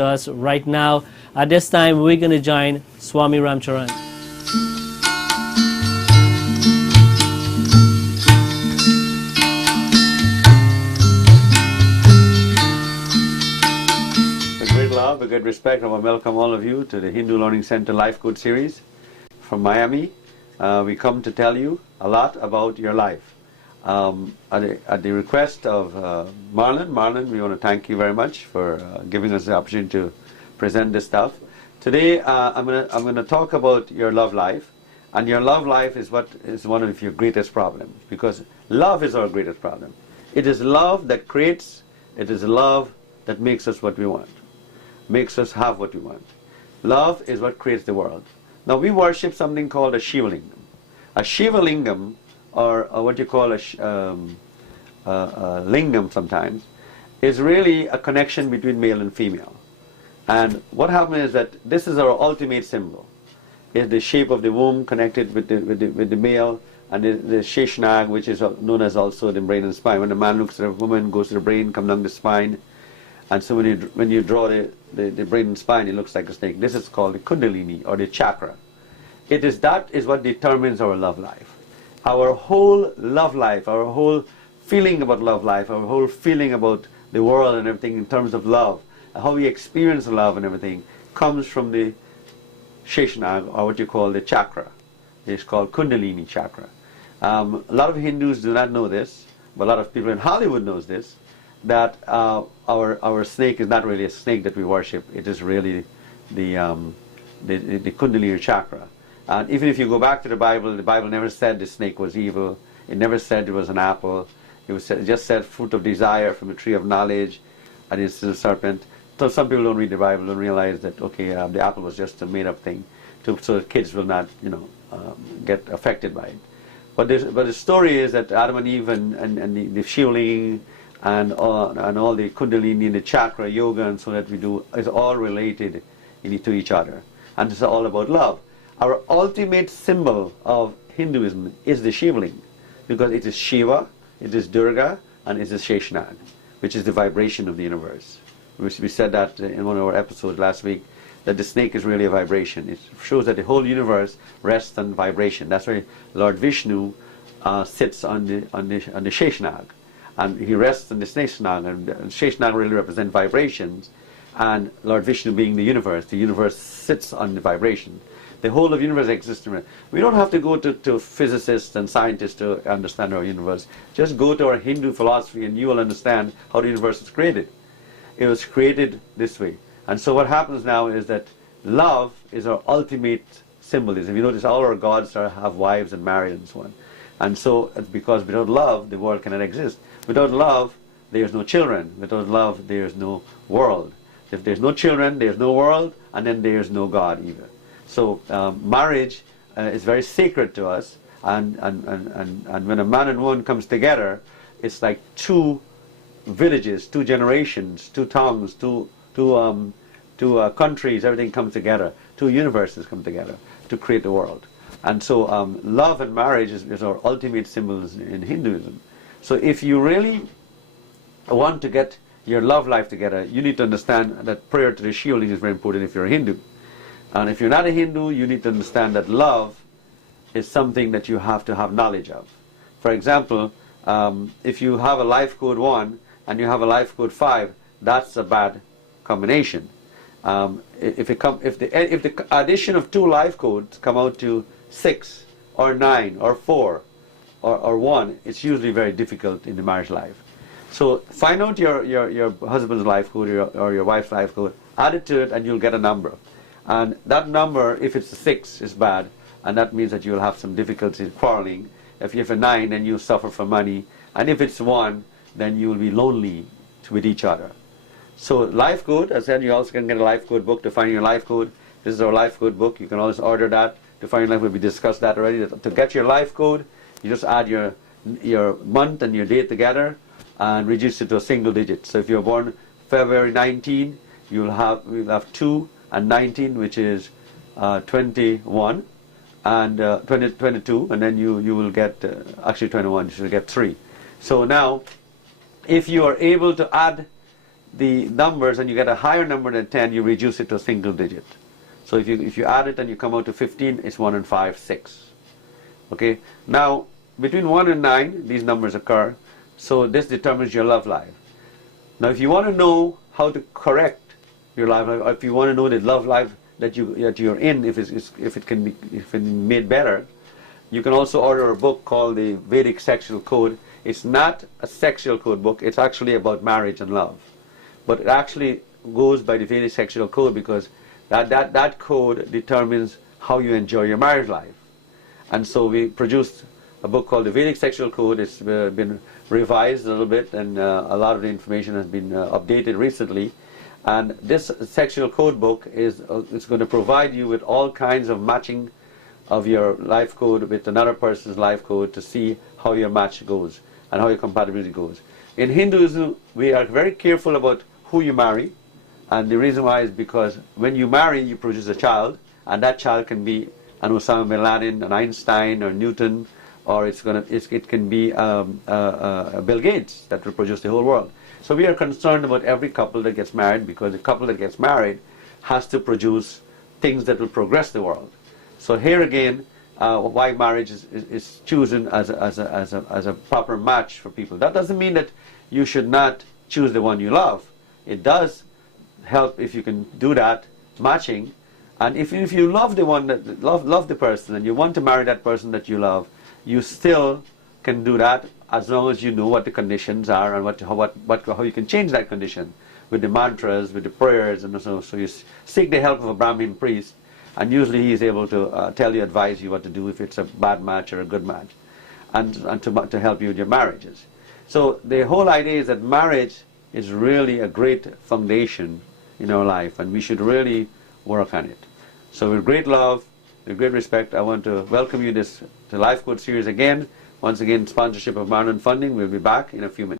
us right now. At this time, we're going to join Swami Ram Charran. With great love, with great respect, I want to welcome all of you to the Hindu Learning Center Lifecode series from Miami. We come to tell you a lot about your life. At the request of Marlon, we want to thank you very much for giving us the opportunity to present this stuff. Today, I'm going to talk about your love life, and your love life is what is one of your greatest problems, because love is our greatest problem. It is love that creates. It is love that makes us what we want, makes us have what we want. Love is what creates the world. Now we worship something called a Shiva Lingam. A Shiva Lingam, or what you call a lingam sometimes, is really a connection between male and female. And what happens is that this is our ultimate symbol. It's the shape of the womb connected with the male, and the Sheshnag, which is known as also the brain and spine. When a man looks at a woman, goes to the brain, comes down the spine, and so when you draw the brain and spine, it looks like a snake. This is called the kundalini, or the chakra. That is what determines our love life. Our whole love life, our whole feeling about love life, our whole feeling about the world and everything in terms of love, how we experience love and everything, comes from the Sheshnag, or what you call the chakra. It's called Kundalini chakra. A lot of Hindus do not know this, but a lot of people in Hollywood knows this, that our snake is not really a snake that we worship. It is really the Kundalini chakra. And even if you go back to the Bible never said the snake was evil. It never said it was an apple. It just said fruit of desire from the tree of knowledge, and it's a serpent. So some people don't read the Bible, don't realize that, okay, the apple was just a made-up thing, so that kids will not, get affected by it. But the story is that Adam and Eve and the Shivling and all the Kundalini and the chakra yoga and so that we do is all related to each other, and it's all about love. Our ultimate symbol of Hinduism is the Shivling, because it is Shiva, it is Durga, and it is Sheshnag, which is the vibration of the universe. We said that in one of our episodes last week, that the snake is really a vibration. It shows that the whole universe rests on vibration. That's why Lord Vishnu sits on the Sheshnag, and he rests on the Sheshnag, and Sheshnag really represents vibrations, and Lord Vishnu being the universe sits on the vibration. The whole of the universe exists. We don't have to go to physicists and scientists to understand our universe. Just go to our Hindu philosophy and you will understand how the universe is created. It was created this way. And so what happens now is that love is our ultimate symbolism. You notice all our gods have wives and married and so on. And so because without love, the world cannot exist. Without love, there is no children. Without love, there is no world. If there's no children, there's no world, and then there is no God either. So marriage is very sacred to us, and when a man and woman comes together, it's like two villages, two generations, two tongues, two countries, everything comes together, two universes come together to create the world. And so love and marriage is our ultimate symbols in Hinduism. So if you really want to get your love life together, you need to understand that prayer to the Shiva is very important if you're a Hindu. And if you're not a Hindu, you need to understand that love is something that you have to have knowledge of. For example, if you have a life code 1 and you have a life code 5, that's a bad combination. If the addition of two life codes come out to 6 or 9 or 4 or 1, it's usually very difficult in the marriage life. So find out your husband's life code or your wife's life code, add it to it, and you'll get a number. And that number, if it's a 6, is bad, and that means that you'll have some difficulty quarreling. If you have a 9, then you'll suffer for money, and if it's 1, then you'll be lonely with each other. So life code, as I said, you also can get a life code book to find your life code. This is our life code book. You can always order that to find your life code. We discussed that already. To get your life code, you just add your month and your date together and reduce it to a single digit. So if you're born February 19, we'll have 2 and 19, which is 21, and 22, and then you will get, actually 21, you should get 3. So now, if you are able to add the numbers and you get a higher number than 10, you reduce it to a single digit. So if you add it and you come out to 15, it's 1 and 5, 6. Okay. Now between 1 and 9, these numbers occur. So this determines your love life. Now if you want to know how to correct your love life, or if you want to know the love life that you're in, if it can be made better, you can also order a book called the Vedic Sexual Code. It's not a sexual code book. It's actually about marriage and love, but it actually goes by the Vedic Sexual Code because that code determines how you enjoy your marriage life. And so we produced a book called the Vedic Sexual Code. It's been revised a little bit, and a lot of the information has been updated recently. And this sexual code book is going to provide you with all kinds of matching of your life code with another person's life code to see how your match goes and how your compatibility goes. In Hinduism, we are very careful about who you marry, and the reason why is because when you marry, you produce a child, and that child can be an Osama bin Laden, an Einstein, or Newton, or it can be Bill Gates that will produce the whole world. So we are concerned about every couple that gets married, because a couple that gets married has to produce things that will progress the world. So here again, why marriage is chosen as a proper match for people. That doesn't mean that you should not choose the one you love. It does help if you can do that matching, and if you love the one that love the person and you want to marry that person that you love, you still can do that as long as you know what the conditions are and how you can change that condition with the mantras, with the prayers, and so you seek the help of a Brahmin priest, and usually he is able to tell you, advise you what to do if it's a bad match or a good match, and to help you with your marriages. So the whole idea is that marriage is really a great foundation in our life, and we should really work on it. So with great love, with great respect, I want to welcome you to Lifecode series again. Once again, sponsorship of Marlin Funding. We'll be back in a few minutes.